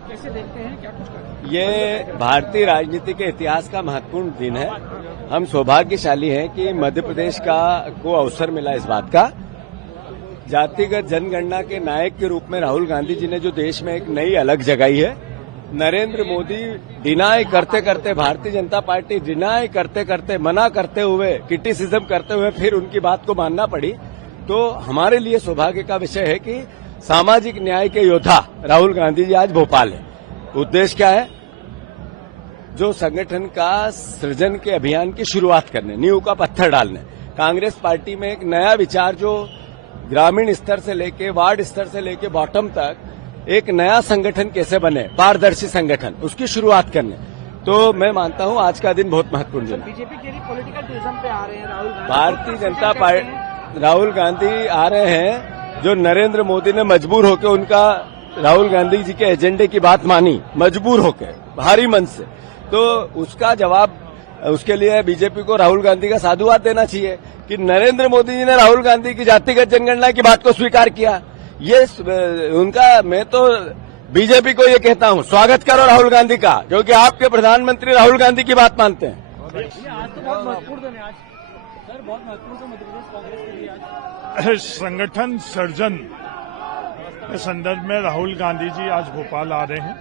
आप कैसे देखते हैं, क्या कुछ करते हैं? ये भारतीय राजनीति के इतिहास का महत्वपूर्ण दिन है। हम सौभाग्यशाली हैं कि मध्य प्रदेश को अवसर मिला इस बात का। जातिगत जनगणना के नायक के रूप में राहुल गांधी जी ने जो देश में एक नई अलग जगाई है, नरेंद्र मोदी डिनाई करते करते, भारतीय जनता पार्टी डिनाई करते करते, मना करते हुए, क्रिटिसिज्म करते हुए फिर उनकी बात को मानना पड़ी। तो हमारे लिए सौभाग्य का विषय है कि सामाजिक न्याय के योद्धा राहुल गांधी जी आज भोपाल है। उद्देश्य क्या है? जो संगठन का सृजन के अभियान की शुरुआत करने, नींव का पत्थर डालने। कांग्रेस पार्टी में एक नया विचार जो ग्रामीण स्तर से लेके वार्ड स्तर से लेके बॉटम तक एक नया संगठन कैसे बने, पारदर्शी संगठन, उसकी शुरुआत करने। तो मैं मानता हूं आज का दिन बहुत महत्वपूर्ण दिन है। बीजेपी के लिए पॉलिटिकल टूरिज्म पे आ रहे हैं राहुल गांधी। भारतीय जनता पार्टी, राहुल गांधी आ रहे हैं, जो नरेंद्र मोदी ने मजबूर होकर उनका राहुल गांधी जी के एजेंडे की बात मानी, मजबूर होकर भारी मन से, तो उसका जवाब, उसके लिए बीजेपी को राहुल गांधी का साधुवाद देना चाहिए कि नरेंद्र मोदी जी ने राहुल गांधी की जातिगत जनगणना की बात को स्वीकार किया। ये उनका, मैं तो बीजेपी को ये कहता हूं, स्वागत करो राहुल गांधी का, क्योंकि आपके प्रधानमंत्री राहुल गांधी की बात मानते हैं। आज तो बहुत महत्वपूर्ण दिन है। आज सर बहुत महत्वपूर्ण मध्य प्रदेश कांग्रेस के लिए आज संगठन सर्जन के संदर्भ में राहुल गांधी जी आज भोपाल आ रहे हैं।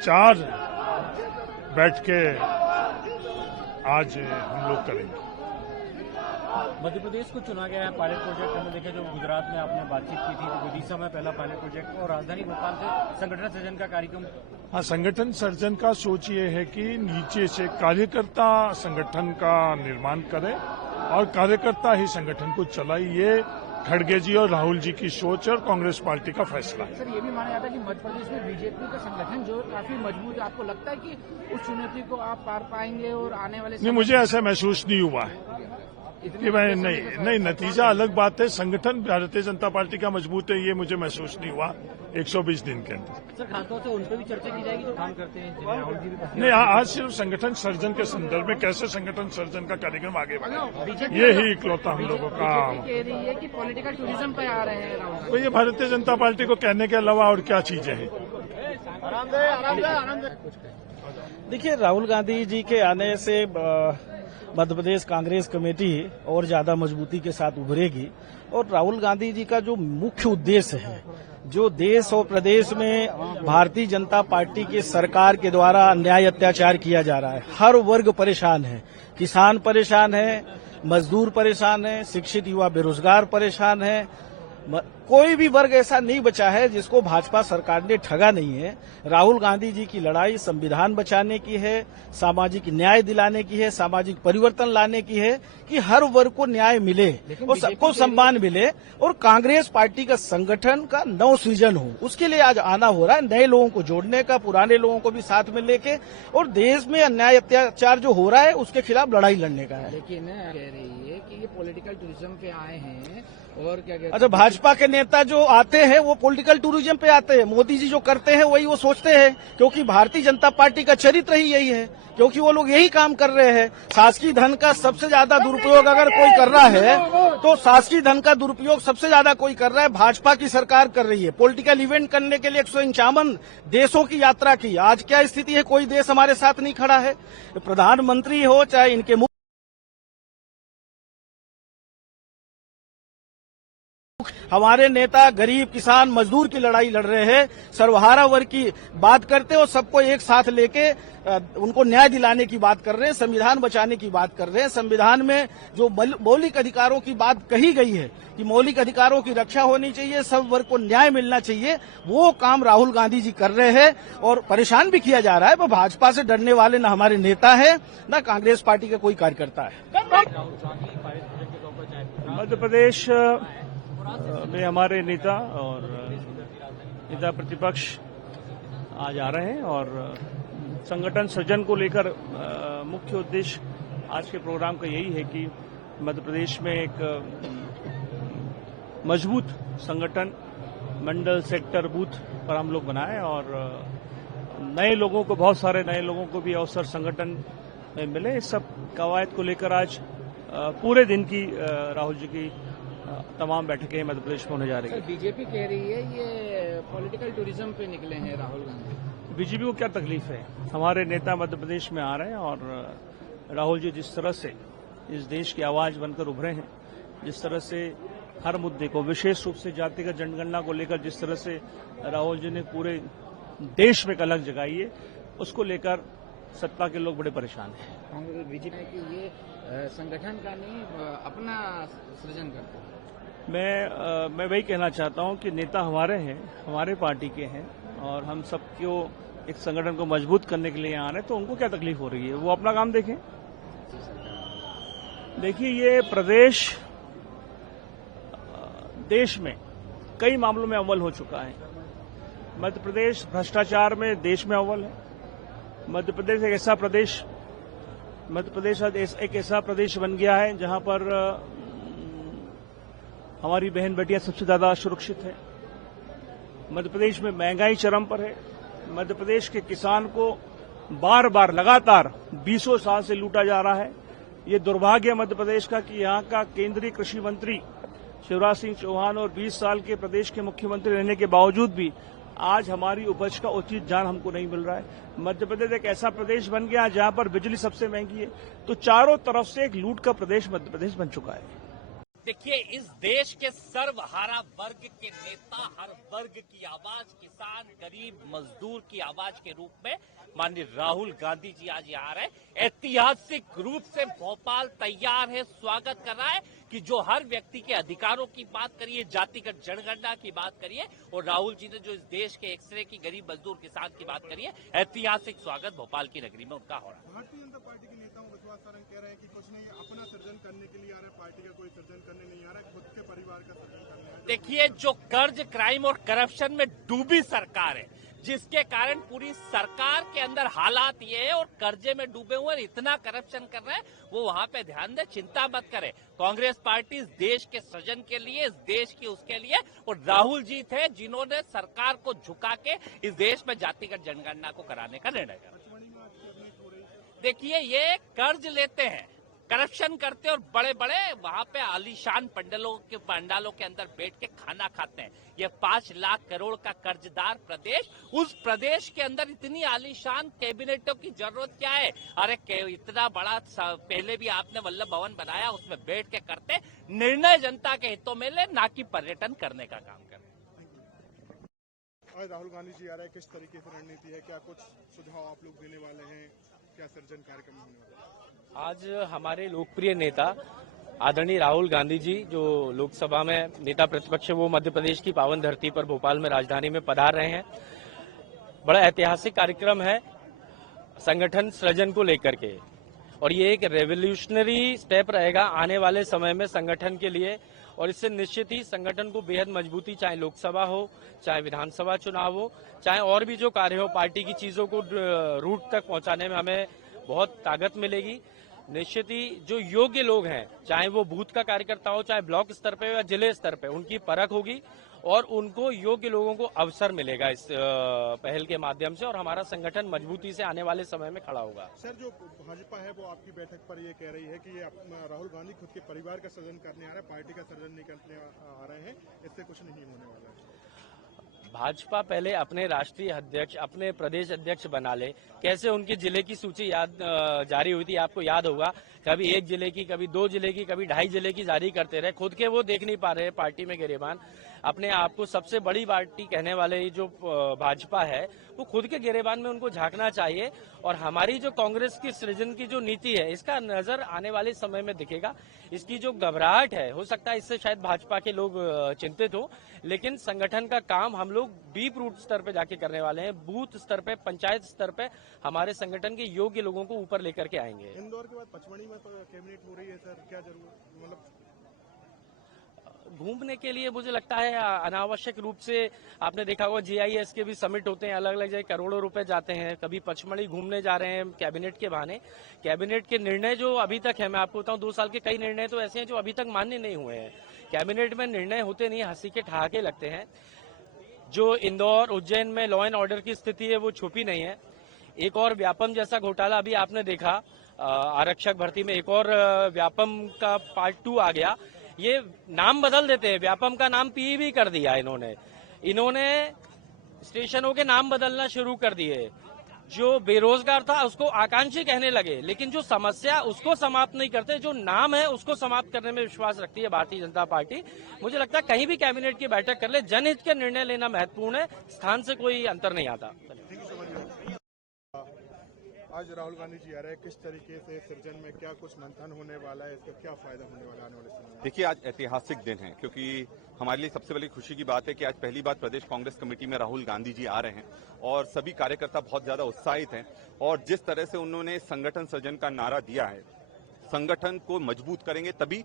4 बैठ के आज हम लोग करेंगे। मध्य प्रदेश को चुना गया है पायलट प्रोजेक्ट। हमने देखा जो गुजरात में आपने बातचीत की थी, तो विदिशा में पहला पायलट प्रोजेक्ट और राजधानी भोपाल से संगठन सृजन का कार्यक्रम। हाँ, संगठन सर्जन का सोच ये है कि नीचे से कार्यकर्ता संगठन का निर्माण करे और कार्यकर्ता ही संगठन को चलाए। ये खड़गे जी और राहुल जी की सोच और कांग्रेस पार्टी का फैसला है। सर, ये भी माना जाता है कि मध्य प्रदेश में बीजेपी का संगठन जो काफी मजबूत है। आपको लगता है कि उस चुनौती को आप पार पाएंगे और आने वाले नहीं, मुझे ऐसा महसूस नहीं हुआ है कि मैं नहीं, नतीजा अलग बात है। संगठन भारतीय जनता पार्टी का मजबूत है, ये मुझे महसूस नहीं हुआ 120 दिन के अंदर। सर, खासतौर से उन पर भी चर्चा की जाएगी जो काम करते हैं, जिन्हें राहुल जी भी नहीं, आज सिर्फ संगठन सर्जन के संदर्भ में कैसे संगठन सर्जन का कार्यक्रम आगे बढ़े, ये ही इकलौता हम लोगों का। कह रही है कि पॉलिटिकल टूरिज्म पे आ रहे हैं राहुल। तो ये भारतीय जनता पार्टी को कहने के अलावा और क्या चीजें हैं? देखिए, राहुल गांधी जी के आने से मध्य प्रदेश कांग्रेस कमेटी और ज्यादा मजबूती के साथ उभरेगी। और राहुल गांधी जी का जो मुख्य उद्देश्य है, जो देश और प्रदेश में भारतीय जनता पार्टी की सरकार के द्वारा अन्याय अत्याचार किया जा रहा है, हर वर्ग परेशान है, किसान परेशान है, मजदूर परेशान है, शिक्षित युवा बेरोजगार परेशान है, कोई भी वर्ग ऐसा नहीं बचा है जिसको भाजपा सरकार ने ठगा नहीं है। राहुल गांधी जी की लड़ाई संविधान बचाने की है, सामाजिक न्याय दिलाने की है, सामाजिक परिवर्तन लाने की है कि हर वर्ग को न्याय मिले और सबको सम्मान मिले और कांग्रेस पार्टी का संगठन का नव सृजन हो। उसके लिए आज आना हो रहा है, नए लोगों को जोड़ने का, पुराने लोगों को भी साथ में लेके, और देश में अन्याय अत्याचार जो हो रहा है उसके खिलाफ लड़ाई लड़ने का है। लेकिन कह रही है कि ये पॉलिटिकल टूरिज्म पे आए हैं और क्या कहते हैं। अच्छा, भाजपा के नेता जो आते हैं वो पॉलिटिकल टूरिज्म पे आते हैं। मोदी जी जो करते हैं वही वो सोचते हैं, क्योंकि भारतीय जनता पार्टी का चरित्र ही यही है, क्योंकि वो लोग यही काम कर रहे हैं। शासकीय धन का सबसे ज्यादा दुरुपयोग अगर कोई कर रहा है तो शासकीय धन का दुरुपयोग सबसे ज्यादा कोई कर रहा है, भाजपा की सरकार कर रही है। पॉलिटिकल इवेंट करने के लिए 151 देशों की यात्रा की। आज क्या स्थिति है, कोई देश हमारे साथ नहीं खड़ा है। प्रधानमंत्री हो चाहे इनके हमारे नेता गरीब किसान मजदूर की लड़ाई लड़ रहे हैं, सर्वहारा वर्ग की बात करते और सबको एक साथ लेके उनको न्याय दिलाने की बात कर रहे हैं, संविधान बचाने की बात कर रहे हैं। संविधान में जो मौलिक अधिकारों की बात कही गई है कि मौलिक अधिकारों की रक्षा होनी चाहिए, सब वर्ग को न्याय मिलना चाहिए, वो काम राहुल गांधी जी कर रहे हैं और परेशान भी किया जा रहा है। पर भाजपा से डरने वाले न हमारे नेता है न कांग्रेस पार्टी का कोई कार्यकर्ता है। मध्य प्रदेश में हमारे नेता और नेता प्रतिपक्ष आज आ रहे हैं और संगठन सृजन को लेकर मुख्य उद्देश्य आज के प्रोग्राम का यही है कि मध्य प्रदेश में एक मजबूत संगठन मंडल सेक्टर बूथ पर हम लोग बनाएं और नए लोगों को, बहुत सारे नए लोगों को भी अवसर संगठन में मिले। इस सब कवायद को लेकर आज पूरे दिन की राहुल जी की तमाम बैठकें मध्य प्रदेश में होने जा रही है। बीजेपी कह रही है ये पॉलिटिकल टूरिज्म पे निकले हैं राहुल गांधी। बीजेपी को क्या तकलीफ है? हमारे नेता मध्य प्रदेश में आ रहे हैं और राहुल जी जिस तरह से इस देश की आवाज बनकर उभरे हैं, जिस तरह से हर मुद्दे को, विशेष रूप से जातिगत जनगणना को लेकर जिस तरह से राहुल जी ने पूरे देश में कलंक जगाई है, उसको लेकर सत्ता के लोग बड़े परेशान हैं। कांग्रेस बीजेपी की ये संगठन का नहीं अपना सृजन करते हैं। मैं वही कहना चाहता हूं कि नेता हमारे हैं, हमारे पार्टी के हैं और हम सबको एक संगठन को मजबूत करने के लिए आ रहे हैं, तो उनको क्या तकलीफ हो रही है? वो अपना काम देखें। देखिए, ये प्रदेश देश में कई मामलों में अव्वल हो चुका है। मध्य प्रदेश भ्रष्टाचार में देश में अव्वल है। मध्य प्रदेश एक ऐसा प्रदेश बन गया है जहां पर हमारी बहन बेटियां सबसे ज्यादा सुरक्षित है। मध्य प्रदेश में महंगाई चरम पर है। मध्य प्रदेश के किसान को बार बार लगातार 20 साल से लूटा जा रहा है। ये दुर्भाग्य मध्य प्रदेश का कि यहाँ का केंद्रीय कृषि मंत्री शिवराज सिंह चौहान और 20 साल के प्रदेश के मुख्यमंत्री रहने के बावजूद भी आज हमारी उपज का उचित दाम हमको नहीं मिल रहा है। मध्य प्रदेश एक ऐसा प्रदेश बन गया जहां पर बिजली सबसे महंगी है। तो चारों तरफ से एक लूट का प्रदेश मध्य प्रदेश बन चुका है। देखिए, इस देश के सर्वहारा वर्ग के नेता, हर वर्ग की आवाज, किसान, गरीब, मजदूर की आवाज के रूप में माननीय राहुल गांधी जी आज यहाँ रहे। ऐतिहासिक रूप से भोपाल तैयार है, स्वागत कर रहा है कि जो हर व्यक्ति के अधिकारों की बात करिए, जातिगत जनगणना की बात करिए, और राहुल जी ने जो इस देश के एक्सरे की गरीब मजदूर किसान की बात करिए, ऐतिहासिक स्वागत भोपाल की नगरी में उनका हो रहा है। भारतीय जनता पार्टी के नेताओं विश्वास सारंग कह रहे हैं कि कुछ नहीं, अपना सृजन करने के लिए आ रहे हैं, पार्टी का कोई सृजन करने नहीं आ रहा है, खुद के परिवार का सृजन करने आ रहा है। देखिए, जो कर्ज, क्राइम और करप्शन में डूबी सरकार है, जिसके कारण पूरी सरकार के अंदर हालात ये है और कर्जे में डूबे हुए इतना करप्शन कर रहे हैं, वो वहां पे ध्यान दे, चिंता मत करे। कांग्रेस पार्टी इस देश के सृजन के लिए, इस देश की उसके लिए, और राहुल जी थे जिन्होंने सरकार को झुका के इस देश में जातिगत जनगणना को कराने का निर्णय करा। देखिए, ये कर्ज लेते हैं, करप्शन करते हैं और बड़े बड़े वहां पे आलीशान पंडालों के अंदर बैठ के खाना खाते हैं। ये 5 लाख करोड़ का कर्जदार प्रदेश, उस प्रदेश के अंदर इतनी आलीशान कैबिनेटों की जरूरत क्या है? अरे इतना बड़ा पहले भी आपने वल्लभ भवन बनाया, उसमें बैठ के करते, निर्णय जनता के हितों में ले, ना कि पर्यटन करने का काम करें। आज राहुल गांधी जी आ रहे हैं, किस तरीके से रणनीति है? क्या कुछ सुझाव आप लोग देने वाले हैं? क्या सृजन कार्यक्रम होने वाला है? आज हमारे लोकप्रिय नेता आदरणीय राहुल गांधी जी, जो लोकसभा में नेता प्रतिपक्ष है, वो मध्य प्रदेश की पावन धरती पर भोपाल में राजधानी में पधार रहे हैं। बड़ा ऐतिहासिक कार्यक्रम है संगठन सृजन को लेकर के, और ये एक रेवोल्यूशनरी स्टेप रहेगा आने वाले समय में संगठन के लिए, और इससे निश्चित ही संगठन को बेहद मजबूती, चाहे लोकसभा हो, चाहे विधानसभा चुनाव हो, चाहे और भी जो कार्य हो, पार्टी की चीजों को रूट तक पहुंचाने में हमें बहुत ताकत मिलेगी। निश्चित ही जो योग्य लोग हैं, चाहे वो बूथ का कार्यकर्ता हो, चाहे ब्लॉक स्तर पे या जिले स्तर पे, उनकी परख होगी और उनको योग्य लोगों को अवसर मिलेगा इस पहल के माध्यम से, और हमारा संगठन मजबूती से आने वाले समय में खड़ा होगा। सर, जो भाजपा है वो आपकी बैठक पर ये कह रही है कि ये राहुल गांधी खुद के परिवार का सृजन करने आ रहे हैं, पार्टी का सृजन नहीं करने आ रहे हैं, इससे कुछ नहीं होने वाला है। भाजपा पहले अपने राष्ट्रीय अध्यक्ष, अपने प्रदेश अध्यक्ष बना ले। कैसे उनकी जिले की सूची जारी हुई थी, आपको याद होगा, कभी 1 जिले की, कभी 2 जिले की, कभी 2.5 जिले की जारी करते रहे। खुद के वो देख नहीं पा रहे पार्टी में गिरेबान। अपने आप को सबसे बड़ी पार्टी कहने वाले जो भाजपा है, वो खुद के गिरेबान में उनको झांकना चाहिए, और हमारी जो कांग्रेस की सृजन की जो नीति है, इसका नजर आने वाले समय में दिखेगा। इसकी जो घबराहट है, हो सकता है इससे शायद भाजपा के लोग चिंतित हो, लेकिन संगठन का काम हम लोग डीप रूट स्तर पे जाके करने वाले हैं। बूथ स्तर पे, पंचायत स्तर पे हमारे संगठन के योग्य लोगों को ऊपर लेकर के आएंगे। इंदौर के बाद पचमढ़ी में कैबिनेट हो रही है सर, क्या जरूरत, मतलब घूमने के लिए मुझे लगता है अनावश्यक रूप से, आपने देखा होगा GIS के भी समिट होते हैं, अलग अलग जगह करोड़ों रुपए जाते हैं। कभी पचमढ़ी घूमने जा रहे हैं कैबिनेट के बहाने। कैबिनेट के निर्णय जो अभी तक है, मैं आपको बताऊं, 2 साल के कई निर्णय तो ऐसे हैं जो अभी तक मान्य नहीं हुए हैं। कैबिनेट में निर्णय होते नहीं, हंसी के ठहाके लगते हैं। जो इंदौर, उज्जैन में लॉ एंड ऑर्डर की स्थिति है, वो छुपी नहीं है। एक और व्यापम जैसा घोटाला अभी आपने देखा, आरक्षक भर्ती में एक और व्यापम का पार्ट 2 आ गया। ये नाम बदल देते हैं, व्यापम का नाम PEB कर दिया इन्होंने। स्टेशनों के नाम बदलना शुरू कर दिए, जो बेरोजगार था उसको आकांक्षी कहने लगे, लेकिन जो समस्या उसको समाप्त नहीं करते, जो नाम है उसको समाप्त करने में विश्वास रखती है भारतीय जनता पार्टी। मुझे लगता है कहीं भी कैबिनेट की बैठक कर ले, जनहित के निर्णय लेना महत्वपूर्ण है, स्थान से कोई अंतर नहीं आता। आज राहुल गांधी जी आ रहे हैं, किस तरीके से सृजन में क्या कुछ मंथन होने वाला है, इसका क्या फायदा होने वाला है आने वाले समय में? देखिए, आज ऐतिहासिक दिन है, क्योंकि हमारे लिए सबसे बड़ी खुशी की बात है कि आज पहली बार प्रदेश कांग्रेस कमेटी में राहुल गांधी जी आ रहे हैं और सभी कार्यकर्ता बहुत ज्यादा उत्साहित हैं। और जिस तरह से उन्होंने संगठन सृजन का नारा दिया है, संगठन को मजबूत करेंगे तभी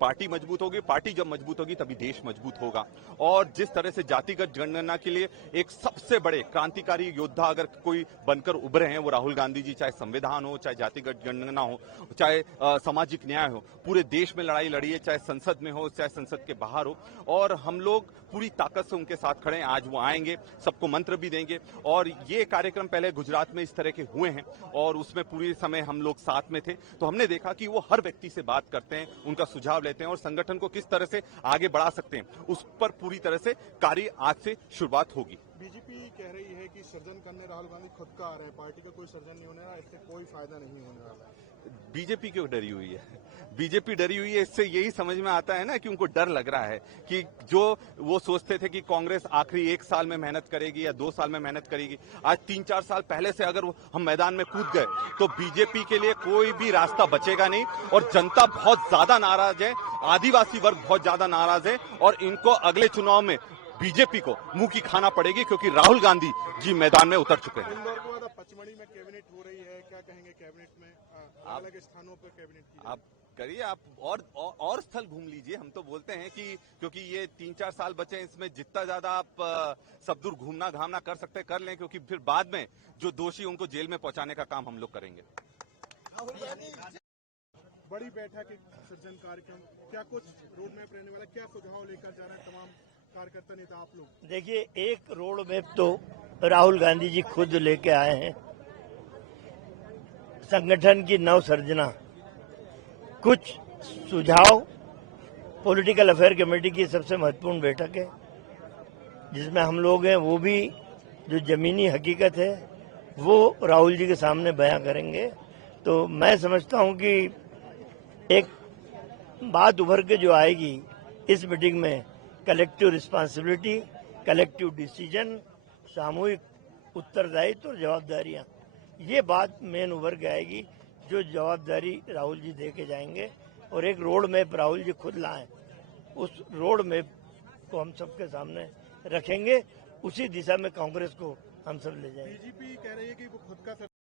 पार्टी मजबूत होगी, पार्टी जब मजबूत होगी तभी देश मजबूत होगा। और जिस तरह से जातिगत जनगणना के लिए एक सबसे बड़े क्रांतिकारी योद्धा अगर कोई बनकर उभरे हैं वो राहुल गांधी जी, चाहे संविधान हो, चाहे जातिगत जनगणना हो, चाहे सामाजिक न्याय हो, पूरे देश में लड़ाई लड़ी है, चाहे संसद में हो, चाहे संसद के बाहर हो। और हम लोग पूरी ताकत से उनके साथ खड़े हैं। आज वो आएंगे, सबको मंत्र भी देंगे। और ये कार्यक्रम पहले गुजरात में इस तरह के हुए हैं और उसमें पूरी समय हम लोग साथ में थे, तो हमने देखा कि वो हर व्यक्ति से बात करते हैं, उनका सुझाव लेते हैं और संगठन को किस तरह से आगे बढ़ा सकते हैं उस पर पूरी तरह से कार्य आज से शुरुआत होगी। बीजेपी कह रही है कि सृजन करने राहुल गांधी खुद का आ रहे हैं, पार्टी का कोई सृजन नहीं होने वाला, इससे कोई फायदा नहीं होने वाला है। बीजेपी क्यों डरी हुई है? बीजेपी डरी हुई है, इससे यही समझ में आता है ना कि उनको डर लग रहा है कि जो वो सोचते थे कि कांग्रेस आखिरी 1 साल में मेहनत करेगी या 2 साल में मेहनत करेगी, आज 3-4 साल पहले से अगर हम मैदान में कूद गए तो बीजेपी के लिए कोई भी रास्ता बचेगा नहीं। और जनता बहुत ज्यादा नाराज है, आदिवासी वर्ग बहुत ज्यादा नाराज है और इनको अगले चुनाव में बीजेपी को मुंह की खाना पड़ेगी, क्योंकि राहुल गांधी जी मैदान में उतर चुके हैं। इंदौर के बाद पचमढ़ी में कैबिनेट हो रही है, क्या कहेंगे कैबिनेट में अलग स्थानों पर कैबिनेट की? आप करिए, आप और स्थल घूम लीजिए। हम तो बोलते हैं कि क्योंकि ये 3-4 साल बचे हैं, इसमें जितना ज्यादा आप सब दूर घूमना घामना कर सकते कर लें, क्योंकि फिर बाद में जो दोषी उनको जेल में पहुंचाने का काम हम लोग करेंगे। बड़ी बैठक सृजन कार्यक्रम, क्या कुछ रोड मैप रहने वाला, क्या सुझाव लेकर जा रहे हैं तमाम कार्यकर्ता नेता आप लोग? देखिए, एक रोड मैप तो राहुल गांधी जी खुद लेके आए हैं, संगठन की नव सर्जना, कुछ सुझाव। पॉलिटिकल अफेयर कमेटी की सबसे महत्वपूर्ण बैठक है जिसमें हम लोग हैं, वो भी जो जमीनी हकीकत है वो राहुल जी के सामने बयां करेंगे। तो मैं समझता हूं कि एक बात उभर के जो आएगी इस मीटिंग में, कलेक्टिव रिस्पांसिबिलिटी, कलेक्टिव डिसीजन, सामूहिक उत्तरदायित्व और जवाबदारियां, ये बात मेन उभर के आएगी जो जवाबदारी राहुल जी दे के जाएंगे। और एक रोड मैप राहुल जी खुद लाएं, उस रोड मैप को हम सबके सामने रखेंगे, उसी दिशा में कांग्रेस को हम सब ले जाएंगे। बीजेपी कह रही है कि वो खुद का